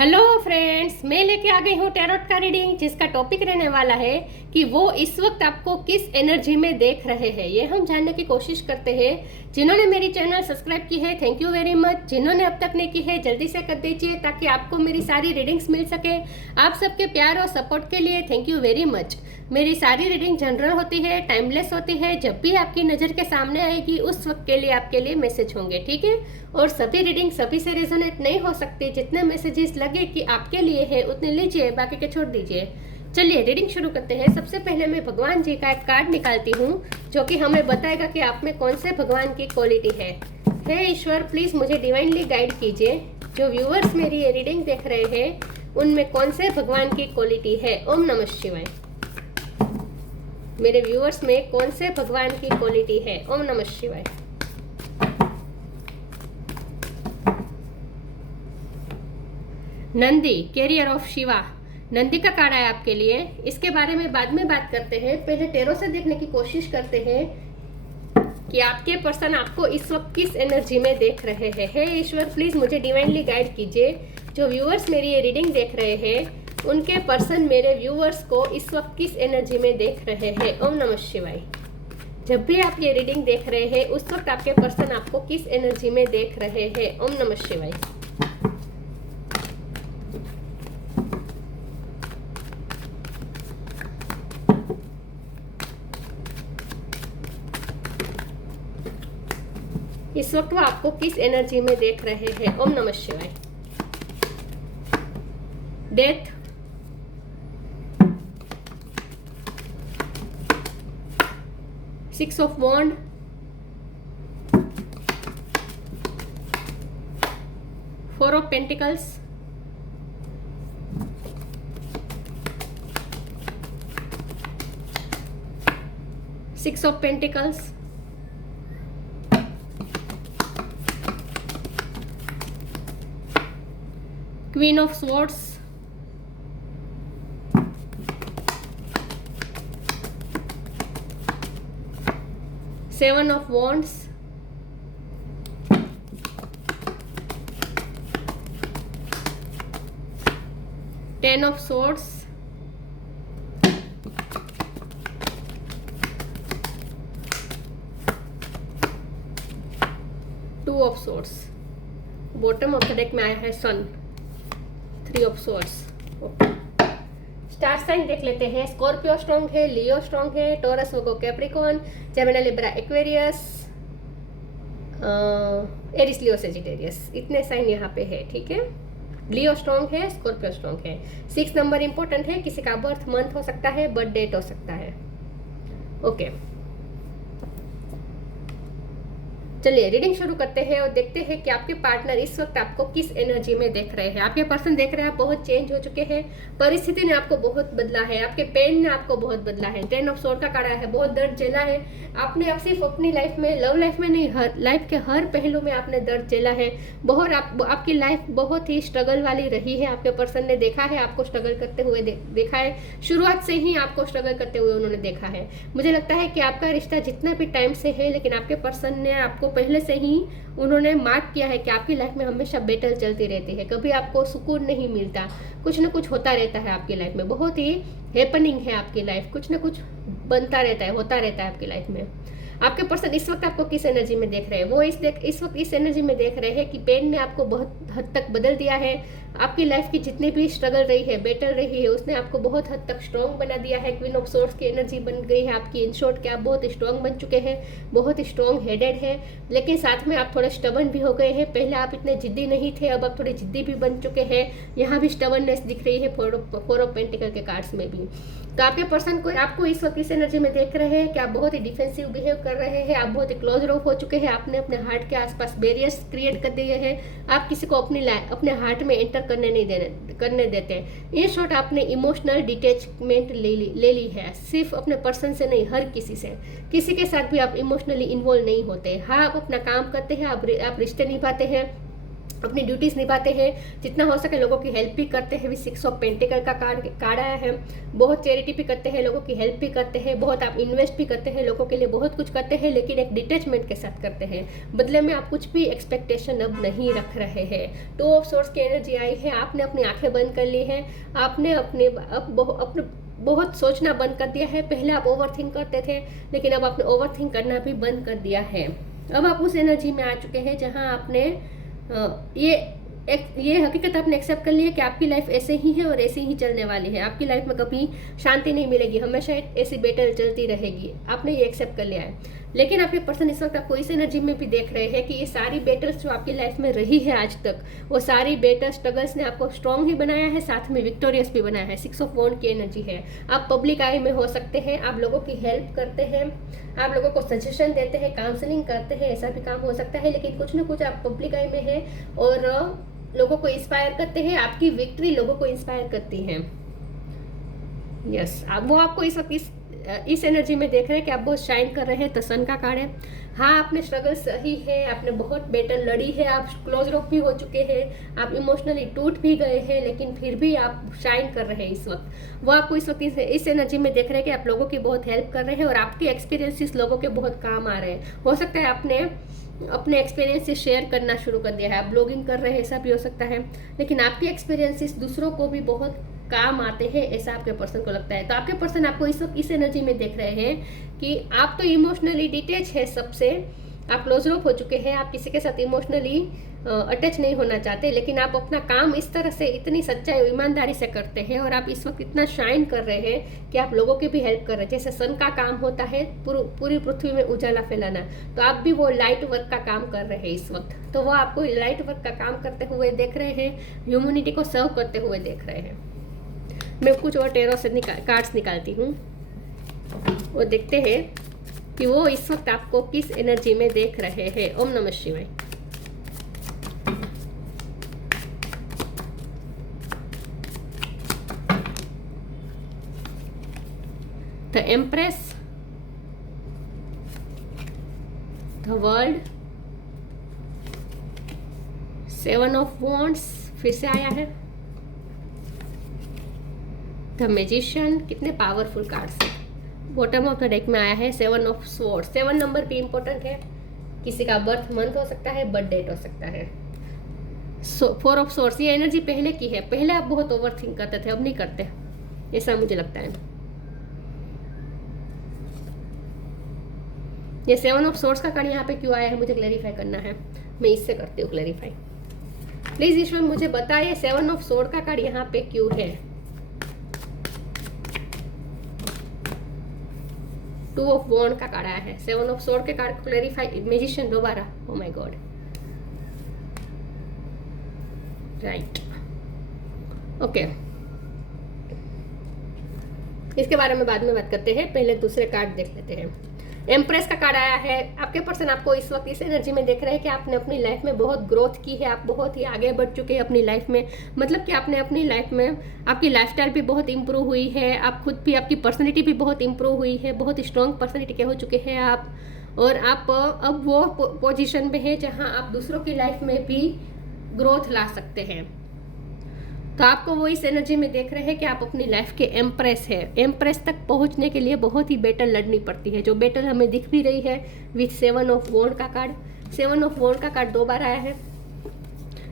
Hello friends, मैं लेके आ गई हूँ टैरोट का रीडिंग, जिसका टॉपिक रहने वाला है कि वो इस वक्त आपको किस एनर्जी में देख रहे हैं। ये हम जानने की कोशिश करते हैं। जिन्होंने मेरी चैनल सब्सक्राइब की है, थैंक यू वेरी मच। जिन्होंने अब तक नहीं की है, जल्दी से कर दीजिए ताकि आपको मेरी सारी रीडिंग्स मिल सके। आप सबके प्यार और सपोर्ट के लिए थैंक यू वेरी मच। मेरी सारी रीडिंग जनरल होती है, टाइमलेस होती है। जब भी आपकी नज़र के सामने आएगी उस वक्त के लिए आपके लिए मैसेज होंगे, ठीक है। और सभी रीडिंग सभी से रेजोनेट नहीं हो सकती। जितने मैसेजेस लगे कि आपके लिए है उतने लीजिए, बाकी के छोड़ दीजिए। चलिए रीडिंग शुरू करते हैं। सबसे पहले मैं भगवान जी का एक कार्ड निकालती हूँ जो कि हमें बताएगा कि आप में कौन से भगवान की क्वालिटी है। हे ईश्वर, प्लीज़ मुझे डिवाइनली गाइड कीजिए। जो व्यूअर्स मेरी ये रीडिंग देख रहे हैं उनमें कौन से भगवान की क्वालिटी है। ओम नमः शिवाय। मेरे व्यूअर्स में कौन से भगवान की क्वालिटी है। ओम नमः शिवाय। Nandi, carrier of Shiva. नंदी का कार्ड है आपके लिए। इसके बारे में बाद में बात करते हैं। पहले टेरो से देखने की कोशिश करते हैं कि आपके पर्सन आपको इस वक्त किस एनर्जी में देख रहे हैं। हे ईश्वर, प्लीज मुझे डिवाइनली गाइड कीजिए। जो व्यूअर्स मेरी ये रीडिंग देख रहे हैं उनके पर्सन मेरे व्यूअर्स को इस वक्त किस एनर्जी में देख रहे हैं। ओम नमः शिवाय। जब भी आप ये रीडिंग देख रहे हैं उस वक्त आपके पर्सन आपको किस एनर्जी में देख रहे हैं। ओम नमः शिवाय। इस वक्त वो आपको किस एनर्जी में देख रहे हैं। ओम नमः शिवाय। Death, six of wand, four of pentacles, six of pentacles, queen of swords, seven of wands, ten of swords, two of swords. Bottom of the deck में आया है sun, three of swords. Star sign देख लेते हैं। Scorpio strong है, Leo strong है, Taurus Virgo Capricorn, Gemini Libra Aquarius, Aries Leo Sagittarius. इतने sign यहाँ पे है, ठीक है। लियो स्ट्रॉन्ग है, स्कॉर्पियो स्ट्रॉन्ग है। 6 नंबर इंपॉर्टेंट है। किसी का बर्थ मंथ हो सकता है, बर्थ डेट हो सकता है। ओके, चलिए रीडिंग शुरू करते हैं और देखते हैं कि आपके पार्टनर इस वक्त आपको किस एनर्जी में देख रहे हैं। आपके पर्सन देख रहे हैं आप बहुत चेंज हो चुके हैं। परिस्थिति ने आपको बहुत बदला है, आपके पेन ने आपको बहुत बदला है। 10 ऑफ सोर्ड का कार्ड है, बहुत दर्द झेला है आपने। अब सिर्फ अपनी लाइफ में, लव लाइफ में नहीं, हर लाइफ के हर पहलू में आपने दर्द झेला है। बहुत आपकी लाइफ बहुत ही स्ट्रगल वाली रही है। आपके पर्सन ने देखा है आपको स्ट्रगल करते हुए, देखा है शुरुआत से ही आपको स्ट्रगल करते हुए उन्होंने देखा है। मुझे लगता है कि आपका रिश्ता जितना भी टाइम से है, लेकिन आपके पर्सन ने आपको पहले से ही उन्होंने मार्क किया है कि आपकी लाइफ में हमेशा बैटल चलती रहती है। कभी आपको सुकून नहीं मिलता, कुछ ना कुछ होता रहता है आपकी लाइफ में। बहुत ही हैपनिंग है आपकी लाइफ, कुछ ना कुछ बनता रहता है, होता रहता है आपकी लाइफ में। आपके पर्सन इस वक्त आपको किस एनर्जी में देख रहे हैं। वो इस वक्त इस एनर्जी में देख रहे हैं कि पेन ने आपको बहुत हद तक बदल दिया है। आपकी लाइफ की जितनी भी स्ट्रगल रही है, बेटर रही है, उसने आपको बहुत हद तक स्ट्रॉन्ग बना दिया है। क्वीन ऑफ सोर्ड्स की एनर्जी बन गई है आपकी। इन शॉर्ट के आप बहुत स्ट्रॉन्ग बन चुके हैं, बहुत स्ट्रॉन्ग हेडेड है। लेकिन साथ में आप थोड़े स्टबन भी हो गए हैं। पहले आप इतने जिद्दी नहीं थे, अब आप थोड़े जिद्दी भी बन चुके हैं। यहाँ भी स्टबननेस दिख रही है फोर ऑफ पेंटिकल के कार्ड्स में भी। तो आपके पर्सन को आपको इस वक्त इस एनर्जी में देख रहे हैं कि आप बहुत ही डिफेंसिव बिहेव कर रहे हैं। आप बहुत ही क्लोज ऑफ हो चुके हैं। आपने अपने हार्ट के आसपास बैरियर्स क्रिएट कर दिए हैं। आप किसी को अपने हार्ट में एंटर करने देते हैं। इन शॉर्ट आपने इमोशनल डिटैचमेंट ले ली है। सिर्फ अपने पर्सन से नहीं, हर किसी के साथ भी आप इमोशनली इन्वॉल्व नहीं होते। हाँ, आप अपना काम करते हैं, आप रिश्ते निभाते हैं, अपनी ड्यूटीज निभाते हैं, जितना हो सके लोगों की हेल्प भी करते हैं। भी 6 ऑफ पेंटिकल का कार्ड आया है। बहुत चैरिटी भी करते हैं, लोगों की हेल्प भी करते हैं, बहुत आप इन्वेस्ट भी करते हैं, लोगों के लिए बहुत कुछ करते हैं, लेकिन एक डिटैचमेंट के साथ करते हैं। बदले में आप कुछ भी एक्सपेक्टेशन अब नहीं रख रहे हैं। 2 ऑफ सोर्स की एनर्जी आई है। आपने अपनी आंखें बंद कर ली हैं, आपने अपने बहुत सोचना बंद कर दिया है। पहले आप ओवर थिंक करते थे, लेकिन अब आपने ओवर थिंक करना भी बंद कर दिया है। अब आप उस एनर्जी में आ चुके हैं जहां आपने ये हकीकत आपने एक्सेप्ट कर ली है कि आपकी लाइफ ऐसे ही है और ऐसे ही चलने वाली है। आपकी लाइफ में कभी शांति नहीं मिलेगी, हमेशा ऐसी बैटल चलती रहेगी। आपने ये एक्सेप्ट कर लिया है। लेकिन आपके पर्सन इस वक्त आपको इस एनर्जी में भी देख रहे हैं कि ये सारी बैटल्स जो आपकी लाइफ में रही है आज तक, वो सारी बैटल स्ट्रगल्स ने आपको स्ट्रॉन्ग ही बनाया है, साथ में विक्टोरियस भी बनाया है। 6 ऑफ वॉन्ड की एनर्जी है। आप पब्लिक आई में हो सकते हैं, आप लोगों की हेल्प करते हैं, आप लोगों को सजेशन देते हैं, काउंसलिंग करते हैं, ऐसा भी काम हो सकता है। लेकिन कुछ ना कुछ आप पब्लिक आई में है और लोगों को इंस्पायर करते हैं। आपकी विक्ट्री लोगों को इंस्पायर करती है। यस, वो आपको इस वक्त इस एनर्जी में देख रहे हैं कि आप बहुत शाइन कर रहे हैं। तो सन का कार्ड है। हाँ, आपने स्ट्रगल सही है, आपने बहुत बैटल लड़ी है, आप क्लोज ऑफ भी हो चुके हैं, आप इमोशनली टूट भी गए हैं, लेकिन फिर भी आप शाइन कर रहे हैं इस वक्त। वो आपको इस वक्त इस एनर्जी में देख रहे हैं कि आप लोगों की बहुत हेल्प कर रहे हैं और आपके एक्सपीरियंसेस लोगों के बहुत काम आ रहे हैं। हो सकता है आपने अपने एक्सपीरियंसेस शेयर करना शुरू कर दिया है, आप ब्लॉगिंग कर रहे हैं, ऐसा भी हो सकता है। लेकिन आपके एक्सपीरियंसेस दूसरों को भी बहुत काम आते हैं, ऐसा आपके पर्सन को लगता है। तो आपके पर्सन आपको इस एनर्जी में देख रहे हैं कि आप तो इमोशनली डिटेच है सबसे, आप क्लोज ऑफ हो चुके हैं, आप किसी के साथ इमोशनली अटैच नहीं होना चाहते, लेकिन आप अपना काम इस तरह से इतनी सच्चाई और ईमानदारी से करते हैं और आप इस वक्त इतना शाइन कर रहे हैं कि आप लोगों की भी हेल्प कर रहे हैं। जैसे सन का काम होता है पूरी पृथ्वी में उजाला फैलाना, तो आप भी वो लाइट वर्क का काम कर रहे हैं इस वक्त। तो वो आपको लाइट वर्क का काम करते हुए देख रहे हैं, ह्यूमैनिटी को सर्व करते हुए देख रहे हैं। मैं कुछ और टेरो से कार्ड्स निकालती हूँ, वो देखते हैं कि वो इस वक्त आपको किस एनर्जी में देख रहे हैं। ओम नमः शिवाय। The empress, the world, 7 of wands फिर से आया है, द मैजिशियन। कितने पावरफुल कार्ड्स हैं। बॉटम ऑफ द डेक में आया है 7 ऑफ स्वॉर्ड्स। 7 नंबर भी इंपॉर्टेंट है। किसी का बर्थ मंथ हो सकता है, बर्थ डेट हो सकता है। 4 ऑफ स्वॉर्ड्स, ये एनर्जी पहले की है। पहले आप बहुत ओवर थिंक करते थे, अब नहीं करते, ऐसा मुझे लगता है। ये 7 ऑफ स्वॉर्ड्स का कार्ड यहाँ पे क्यों आया है मुझे क्लैरिफाई करना है। मैं इससे करती हूँ क्लैरिफाई। प्लीज ईश्वर मुझे बताइए 7 ऑफ स्वॉर्ड का कार्ड यहाँ पे क्यों है। 2 ऑफ वॉन्ड का कार्ड आया है। 7 ऑफ स्वॉर्ड के कार्ड को क्लैरिफाई। मैजिशियन दोबारा, oh my God, right, okay. इसके बारे में बाद में बात करते हैं, पहले दूसरे कार्ड देख लेते हैं। एम्प्रेस का कार्ड आया है। आपके पर्सन आपको इस वक्त इस एनर्जी में देख रहे हैं कि आपने अपनी लाइफ में बहुत ग्रोथ की है, आप बहुत ही आगे बढ़ चुके हैं अपनी लाइफ में। मतलब कि आपने अपनी लाइफ में आपकी लाइफस्टाइल भी बहुत इंप्रूव हुई है, आप खुद भी, आपकी पर्सनैलिटी भी बहुत इंप्रूव हुई है, बहुत ही स्ट्रॉन्ग पर्सनैलिटी के हो चुके हैं आप। और आप अब वो पोजीशन में है जहाँ आप दूसरों की लाइफ में भी ग्रोथ ला सकते हैं। तो आपको वो इस एनर्जी में देख रहे हैं कि आप अपनी लाइफ के एम्प्रेस है। एम्प्रेस तक पहुंचने के लिए बहुत ही बैटल लड़नी पड़ती है, जो बैटल हमें दिख भी रही है विथ 7 ऑफ वॉन्ड का कार्ड। 7 ऑफ वॉन्ड का कार्ड 2 बार आया है,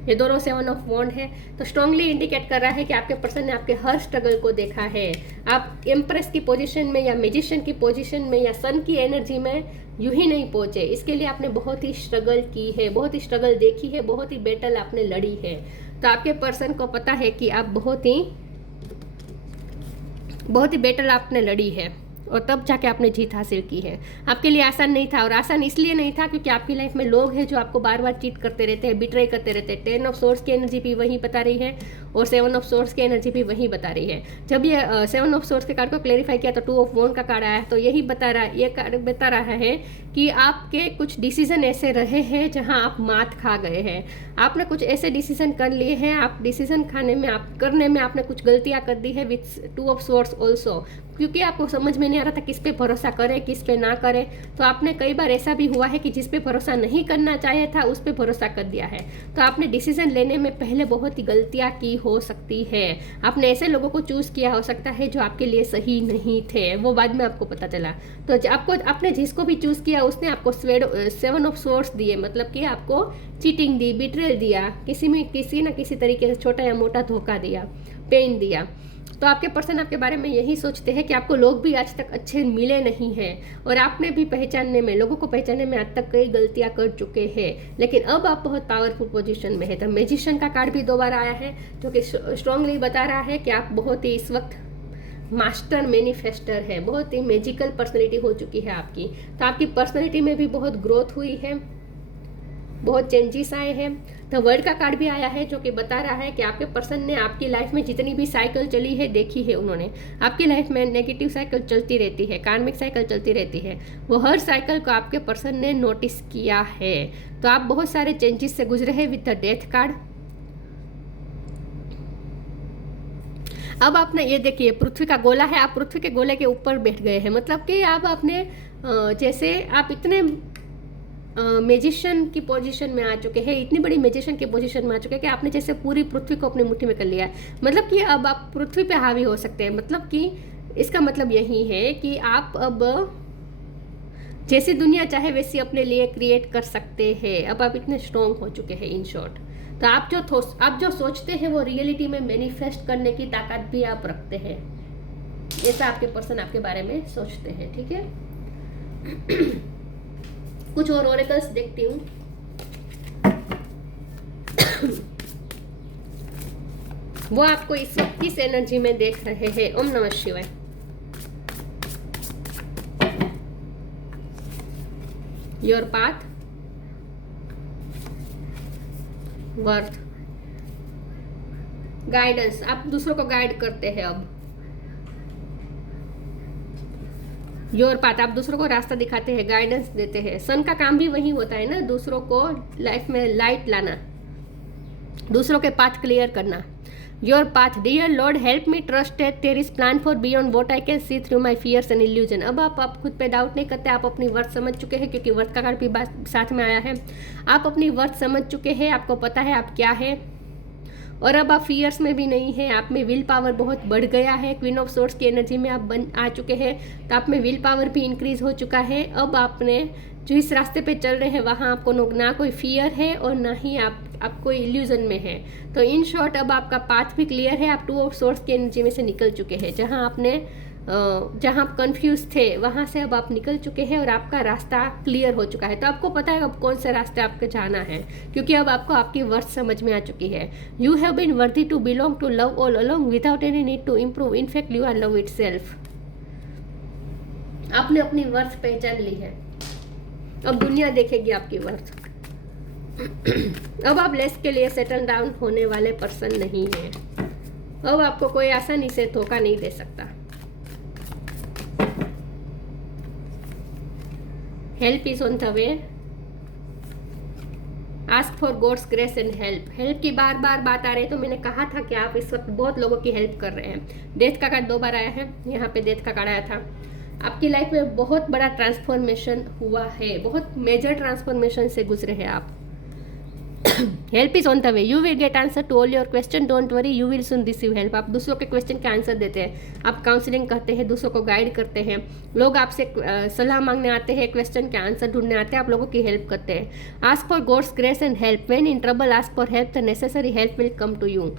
ये दोनों 7 ऑफ वॉन्ड है। तो स्ट्रांगली इंडिकेट कर रहा है कि आपके पर्सन ने आपके हर स्ट्रगल को देखा है। आप एम्प्रेस की पोजीशन में या मैजिशियन की पोजीशन में या सन की एनर्जी में यूं ही नहीं पहुंचे, इसके लिए आपने बहुत ही स्ट्रगल की है, बहुत ही स्ट्रगल देखी है, बहुत ही बैटल आपने लड़ी है। तो आपके पर्सन को पता है कि आप बहुत ही बैटल आपने लड़ी है और तब जाके आपने जीत हासिल की है। आपके लिए आसान नहीं था, और आसान इसलिए नहीं था क्योंकि आपकी लाइफ में लोग हैं जो आपको बार बार चीट करते रहते हैं, बिट्रे करते रहते हैं। 10 ऑफ सोर्ड्स की एनर्जी भी वही बता रही है। और 7 ऑफ सोर्स की एनर्जी भी वही बता रही है। जब ये 7 ऑफ सोर्स के कार्ड को क्लेरिफाई किया तो 2 ऑफ वॉन्ड का कार्ड आया, तो यही ये कार्ड बता रहा है कि आपके कुछ डिसीजन ऐसे रहे हैं जहां आप मात खा गए हैं। आपने कुछ ऐसे डिसीजन कर लिए हैं, आप डिसीजन करने में आपने कुछ गलतियां कर दी है विथ 2 ऑफ सोर्स ऑल्सो, क्योंकि आपको समझ में नहीं आ रहा था किस पे भरोसा करें किस पे ना करें। तो आपने कई बार ऐसा भी हुआ है कि जिस पे भरोसा नहीं करना चाहिए था उस पे भरोसा कर दिया है। तो आपने डिसीजन लेने में पहले बहुत ही गलतियां की हो सकती है। आपने ऐसे लोगों को चूज किया हो सकता है जो आपके लिए सही नहीं थे, वो बाद में आपको पता चला। तो आपको आपने जिसको भी चूज किया उसने आपको 7 ऑफ सोर्स दिए, मतलब कि आपको चीटिंग दी, बिट्रेल दिया, किसी ना किसी तरीके से छोटा या मोटा धोखा दिया, पेन दिया। तो आपके पर्सन आपके बारे में यही सोचते हैं कि आपको लोग भी आज तक अच्छे मिले नहीं हैं और आपने भी लोगों को पहचानने में आज तक कई गलतियां कर चुके हैं, लेकिन अब आप बहुत पावरफुल पोजीशन में है। तो मैजिशियन का कार्ड भी 2 बार आया है, जो कि स्ट्रांगली बता रहा है कि आप बहुत ही इस वक्त मास्टर मैनिफेस्टर है, बहुत ही मैजिकल पर्सनैलिटी हो चुकी है आपकी। तो आपकी पर्सनैलिटी में भी बहुत ग्रोथ हुई है, बहुत चेंजेस आए हैं। तो वर्ल्ड का कार्ड भी आया है, जो कि बता रहा है कि आपके पर्सन ने आपकी लाइफ में जितनी भी साइकिल चली है देखी है उन्होंने। आपकी लाइफ में नेगेटिव साइकिल चलती रहती है, कार्मिक साइकिल चलती रहती है, वो हर साइकिल को आपके पर्सन ने नोटिस किया है। तो आप बहुत सारे चेंजेस से गुजरे हैं विद द डेथ कार्ड। अब आपने ये देखिए पृथ्वी का गोला है, आप पृथ्वी के गोले के ऊपर बैठ गए हैं, मतलब कि आप आपने जैसे आप इतने मैजिशियन की पोजीशन में आ चुके हैं, इतनी बड़ी मैजिशियन की पोजीशन में आ चुके हैं कि आपने जैसे पूरी पृथ्वी को अपनी मुट्ठी में कर लिया है। मतलब कि अब आप पृथ्वी पे हावी हो सकते हैं, मतलब कि इसका मतलब यही है कि आप अब जैसी दुनिया चाहे वैसी अपने लिए क्रिएट कर सकते हैं। अब आप इतने स्ट्रॉन्ग हो चुके हैं इन शॉर्ट। तो आप जो सोचते हैं वो रियलिटी में मैनिफेस्ट करने की ताकत भी आप रखते हैं, ऐसा आपके पर्सन आपके बारे में सोचते हैं। ठीक है, कुछ और ओरेकल्स देखती हूँ। वो आपको इस वक्त किस एनर्जी में देख रहे हैं। ओम नमः शिवाय। योर पाथ, वर्थ, गाइडेंस, आप दूसरों को गाइड करते हैं। अब योर पाथ, आप दूसरों को रास्ता दिखाते हैं, गाइडेंस देते हैं। सन का काम भी वही होता है ना, दूसरों को लाइफ में लाइट लाना, दूसरों के पाथ क्लियर करना। Your path, dear lord help me trust that there is plan for beyond what I can see through my fears and illusion. अब आप खुद पे डाउट नहीं करते, आप अपनी वर्थ समझ चुके हैं, क्योंकि वर्थ का कार्ड भी साथ में आया है। आप अपनी वर्थ समझ चुके हैं, आपको पता है आप क्या है, और अब आप फियर्स में भी नहीं है। आप में विल पावर बहुत बढ़ गया है, क्वीन ऑफ सोर्स की एनर्जी में आप आ चुके हैं, तो आप में विल पावर भी इंक्रीज हो चुका है। अब आपने जो इस रास्ते पे चल रहे हैं वहाँ आपको ना कोई फियर है और ना ही आप कोई इल्यूजन में है। तो इन शॉर्ट अब आपका पाथ भी क्लियर है, आप 2 ऑफ सोर्स की एनर्जी में से निकल चुके हैं। जहाँ आप कंफ्यूज थे वहाँ से अब आप निकल चुके हैं और आपका रास्ता क्लियर हो चुका है। तो आपको पता है अब कौन से रास्ते आपको जाना है, क्योंकि अब आपको आपकी वर्थ समझ में आ चुकी है। You have been worthy to belong to love all along without any need to improve, in fact you are love itself. आपने अपनी वर्थ पहचान ली है, अब दुनिया देखेगी आपकी वर्थ। अब आप लेस के लिए सेटल डाउन होने वाले पर्सन नहीं है। अब आपको कोई आसानी से धोखा नहीं दे सकता। Help is on the way, ask for God's grace and help. Help की बार बार बात आ रही है, तो मैंने कहा था कि आप इस वक्त बहुत लोगों की हेल्प कर रहे हैं। डेथ का कार्ड 2 बार आया है, यहाँ पे डेथ का कार्ड आया था। आपकी लाइफ में बहुत बड़ा ट्रांसफॉर्मेशन हुआ है, बहुत मेजर ट्रांसफॉर्मेशन से गुजरे हैं आप। Help is on the way, you will get answer to all your question, don't worry, you will soon receive help. आप दूसरों के क्वेश्चन का आंसर देते हैं, आप काउंसलिंग करते हैं, दूसरों को गाइड करते हैं। लोग आपसे सलाह मांगने आते हैं, क्वेश्चन के आंसर ढूंढने आते हैं, आप लोगों की हेल्प करते हैं। Ask for God's grace and help, when in trouble ask for help, the necessary help will come to you.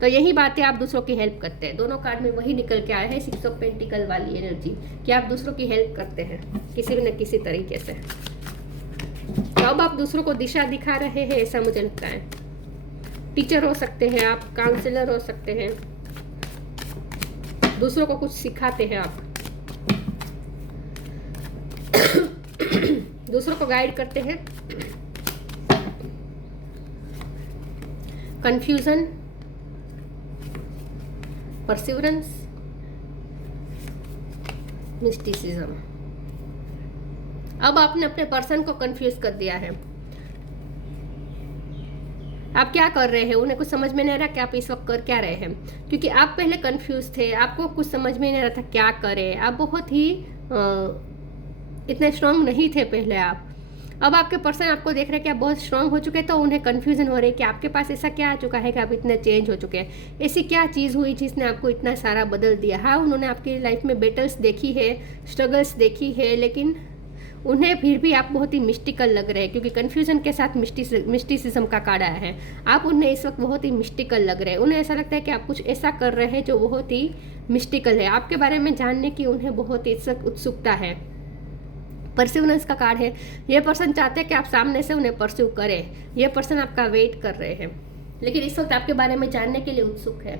तो यही बात है, आप दूसरों की हेल्प करते हैं। दोनों कार्ड में वही निकल के आया है, 6 ऑफ पेंटिकल वाली एनर्जी, कि आप दूसरों की हेल्प करते हैं किसी न किसी तरीके से। तो अब आप दूसरों को दिशा दिखा रहे हैं, ऐसा मुझे लगता है। टीचर हो सकते हैं आप, काउंसलर हो सकते हैं, दूसरों को कुछ सिखाते हैं आप, दूसरों को गाइड करते हैं। Confusion, perseverance, mysticism. अब आपने अपने पर्सन को कंफ्यूज कर दिया है। आप क्या कर रहे हैं, उन्हें कुछ समझ में नहीं आ रहा कि आप इस वक्त कर क्या रहे हैं, क्योंकि आप पहले कंफ्यूज थे, आपको कुछ समझ में नहीं आ रहा था क्या करें, आप बहुत ही इतने स्ट्रांग नहीं थे पहले आप। अब आपके पर्सन आपको देख रहे हैं कि आप बहुत स्ट्रांग हो चुके हैं, तो उन्हें कन्फ्यूजन हो रही है कि आपके पास ऐसा क्या आ चुका है कि आप इतने चेंज हो चुके हैं, ऐसी क्या चीज़ हुई जिसने आपको इतना सारा बदल दिया। हाँ, उन्होंने आपकी लाइफ में बैटल्स देखी है, स्ट्रगल्स देखी है, लेकिन उन्हें फिर भी आप बहुत ही मिस्टिकल लग रहे हैं, क्योंकि कन्फ्यूजन के साथ मिस्टिसिज्म का कार्ड आया है। आप उन्हें इस वक्त बहुत ही मिस्टिकल लग रहे हैं, उन्हें ऐसा लगता है कि आप कुछ ऐसा कर रहे हैं जो बहुत ही मिस्टिकल है। आपके बारे में जानने की उन्हें बहुत ही उत्सुकता है। परसिवरेंस का कार्ड है। ये पर्सन चाहते हैं कि आप सामने से उन्हें परस्यू करें। ये पर्सन आपका वेट कर रहे हैं, लेकिन इस वक्त आपके बारे में जानने के लिए उत्सुक है।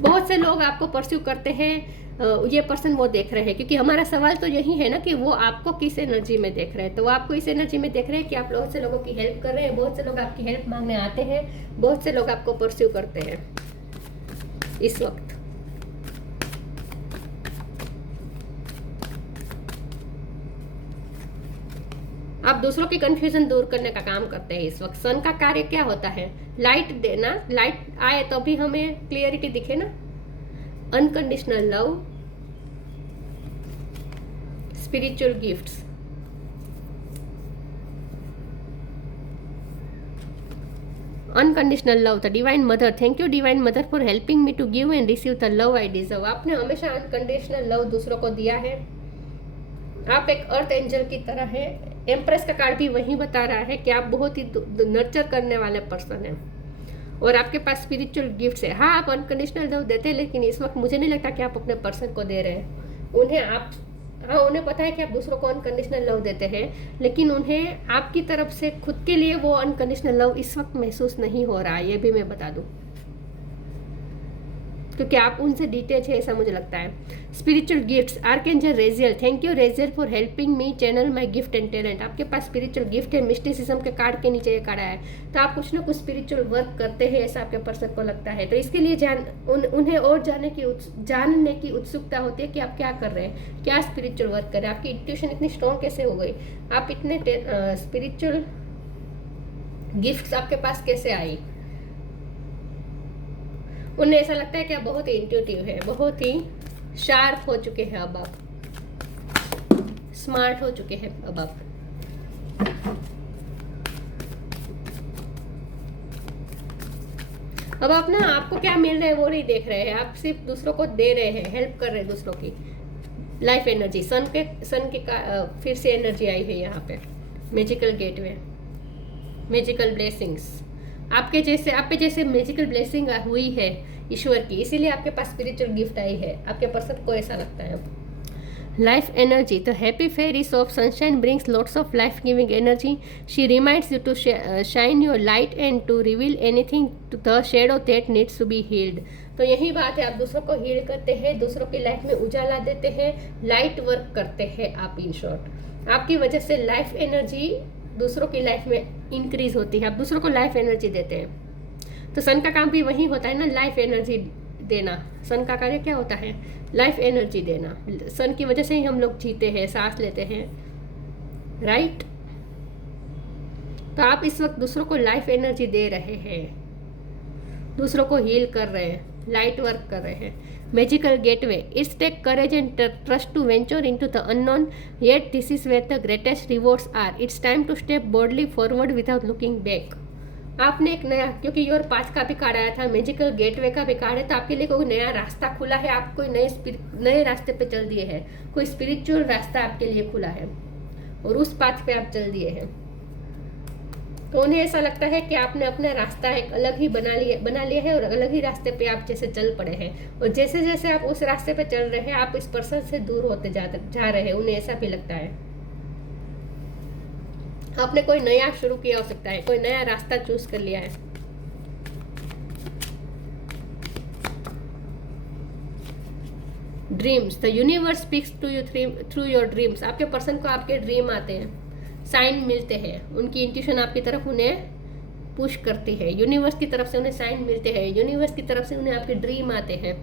बहुत से लोग आपको परस्यू करते हैं, ये पर्सन वो देख रहे हैं, क्योंकि हमारा सवाल तो यही है ना कि वो आपको किस एनर्जी में देख रहे हैं। तो वो आपको इस एनर्जी में देख रहे हैं कि आप बहुत से लोगों की हेल्प कर रहे हैं, बहुत से लोग आपकी हेल्प मांगने आते हैं, बहुत से लोग आपको परस्यू करते हैं इस वक्त। आप दूसरों की कंफ्यूजन दूर करने का काम करते हैं इस वक्त। सन का कार्य क्या होता है? लाइट देना। लाइट आए तो भी हमें क्लियरिटी दिखे ना। Unconditional love, spiritual gifts, unconditional love, the divine mother. Thank you divine mother for helping me to give and receive the love I deserve. आपने हमेशा अनकंडीशनल लव दूसरों को दिया है। आप एक अर्थ एंजल की तरह है। एम्प्रेस का कार्ड भी वही बता रहा है कि आप बहुत ही नर्चर करने वाले पर्सन हैं और आपके पास स्पिरिचुअल गिफ्ट्स है। हाँ, आप अनकंडीशनल लव देते हैं, लेकिन इस वक्त मुझे नहीं लगता कि आप अपने पर्सन को दे रहे हैं। उन्हें पता है कि आप दूसरों को अनकंडीशनल लव देते हैं, लेकिन उन्हें आपकी तरफ से खुद के लिए वो अनकंडीशनल लव इस वक्त महसूस नहीं हो रहा है। ये भी मैं बता दूं, क्योंकि आप उनसे डिटेच है ऐसा मुझे लगता है। Spiritual gifts, archangel Raziel. Thank you Raziel for helping me channel my gift and talent. आपके पास स्पिरिचुअल गिफ्ट है। मिस्टिसिज्म के कार्ड के नीचे ये कार्ड आया है, तो आप कुछ ना कुछ स्पिरिचुअल वर्क करते हैं ऐसा आपके पर्सन को लगता है। तो इसके लिए उन्हें और जानने की उत्सुकता होती है कि आप क्या कर रहे हैं, क्या स्पिरिचुअल वर्क कर रहे हैं। आपकी इंट्यूशन इतनी स्ट्रॉन्ग कैसे हो गई, आप इतने स्पिरिचुअल गिफ्ट्स आपके पास कैसे आई। उन्हें ऐसा लगता है कि आप बहुत ही इंट्यूटिव है, बहुत ही शार्प हो चुके हैं, अब आप स्मार्ट हो चुके हैं। अब आप ना आपको क्या मिल रहा है वो नहीं देख रहे हैं, आप सिर्फ दूसरों को दे रहे हैं, हेल्प कर रहे हैं दूसरों की। लाइफ एनर्जी, सन के फिर से एनर्जी आई है यहाँ पे। Magical gateway, magical blessings. आप पे जैसे मैजिकल ब्लेसिंग हुई है ईश्वर की, इसीलिए आपके पास स्पिरिचुअल गिफ्ट आई है। आपके पर्सन को ऐसा लगता है। Life energy, the happy fairies of sunshine brings lots of life giving energy. She reminds you to shine your light and to reveal anything to the shadow that needs to be healed. तो यही बात है, आप दूसरों को heal करते हैं, दूसरों की लाइफ में उजाला देते हैं, लाइट वर्क करते हैं आप। इन शॉर्ट, आपकी वजह से लाइफ एनर्जी दूसरों की लाइफ में इंक्रीज होती है, आप दूसरों को लाइफ एनर्जी देते हैं। तो सन का काम भी वही होता है ना, लाइफ एनर्जी देना। सन का कार्य क्या होता है? लाइफ एनर्जी देना। सन की वजह से ही हम लोग जीते हैं, सांस लेते हैं, राइट। तो आप इस वक्त दूसरों को लाइफ एनर्जी दे रहे हैं, दूसरों को हील कर रहे हैं, लाइट वर्क कर रहे हैं। Magical gateway, it's take courage and trust to venture into the unknown, yet this is where the greatest rewards are. It's time to step boldly forward without looking back. आपने एक नया, क्योंकि your 5 का भी card आया था, magical gateway का भी कार्ड है, तो आपके लिए कोई नया रास्ता खुला है, आप कोई नए रास्ते पे चल दिए हैं, कोई स्पिरिचुअल रास्ता आपके लिए खुला है और उस पाथ पे आप चल दिए हैं। तो उन्हें ऐसा लगता है कि आपने अपना रास्ता एक अलग ही बना लिया है और अलग ही रास्ते पे आप जैसे चल पड़े हैं, और जैसे जैसे आप उस रास्ते पे चल रहे हैं आप इस पर्सन से दूर होते जा रहे हैं। उन्हें ऐसा भी लगता है आपने कोई नया शुरू किया हो सकता है, कोई नया रास्ता चूज कर लिया है। Dreams, the universe speaks to you through your dreams. आपके पर्सन को आपके ड्रीम आते हैं, साइन मिलते हैं, उनकी इंट्यूशन आपकी तरफ उन्हें पुश करती है, यूनिवर्स की तरफ से उन्हें साइन मिलते हैं, यूनिवर्स की तरफ से उन्हें आपके ड्रीम आते हैं,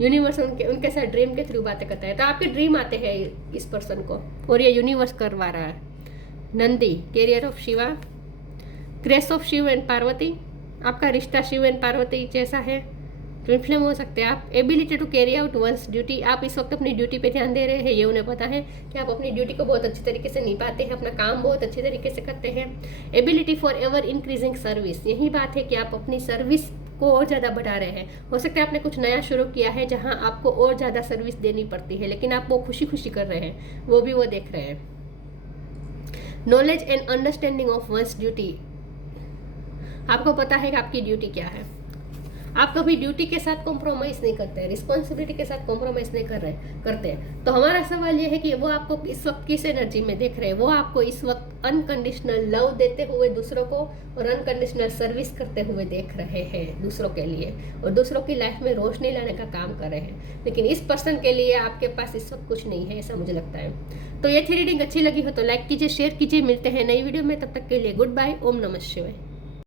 यूनिवर्स उनके साथ ड्रीम के थ्रू बातें करता है। तो आपके ड्रीम आते हैं इस पर्सन को और ये यूनिवर्स करवा रहा है। Nandi, carrier of Shiva, grace of Shiv and Parvati, आपका रिश्ता शिव एंड पार्वती जैसा है। ट्विन फ्लेम हो सकते हैं आप। Ability to carry out one's duty, आप इस वक्त अपनी ड्यूटी पे ध्यान दे रहे हैं, ये उन्हें पता है कि आप अपनी ड्यूटी को बहुत अच्छी तरीके से निभाते हैं, अपना काम बहुत अच्छे तरीके से करते हैं। Ability for ever increasing service, यही बात है कि आप अपनी सर्विस को और ज़्यादा बढ़ा रहे हैं। हो सकता है आपने कुछ नया शुरू किया है जहाँ आपको और ज़्यादा सर्विस देनी पड़ती है, लेकिन आप वो खुशी खुशी कर रहे हैं, वो भी वो देख रहे हैं। Knowledge and understanding of once duty, आपको पता है कि आपकी ड्यूटी क्या है। आप कभी ड्यूटी के साथ कॉम्प्रोमाइज़ नहीं करते हैं, रिस्पॉन्सिबिलिटी के साथ कॉम्प्रोमाइज़ नहीं करते हैं। तो हमारा सवाल ये है कि वो आपको इस वक्त किस एनर्जी में देख रहे हैं। वो आपको इस वक्त अनकंडीशनल लव देते हुए दूसरों को और अनकंडीशनल सर्विस करते हुए देख रहे हैं दूसरों के लिए, और दूसरों की लाइफ में रोशनी लाने का काम कर रहे हैं। लेकिन इस पर्सन के लिए आपके पास इस वक्त कुछ नहीं है, ऐसा मुझे लगता है। तो ये थी रीडिंग अच्छी लगी हो तो लाइक कीजिए, शेयर कीजिए। मिलते हैं नई वीडियो में, तब तक के लिए गुड बाय। ओम नमः शिवाय।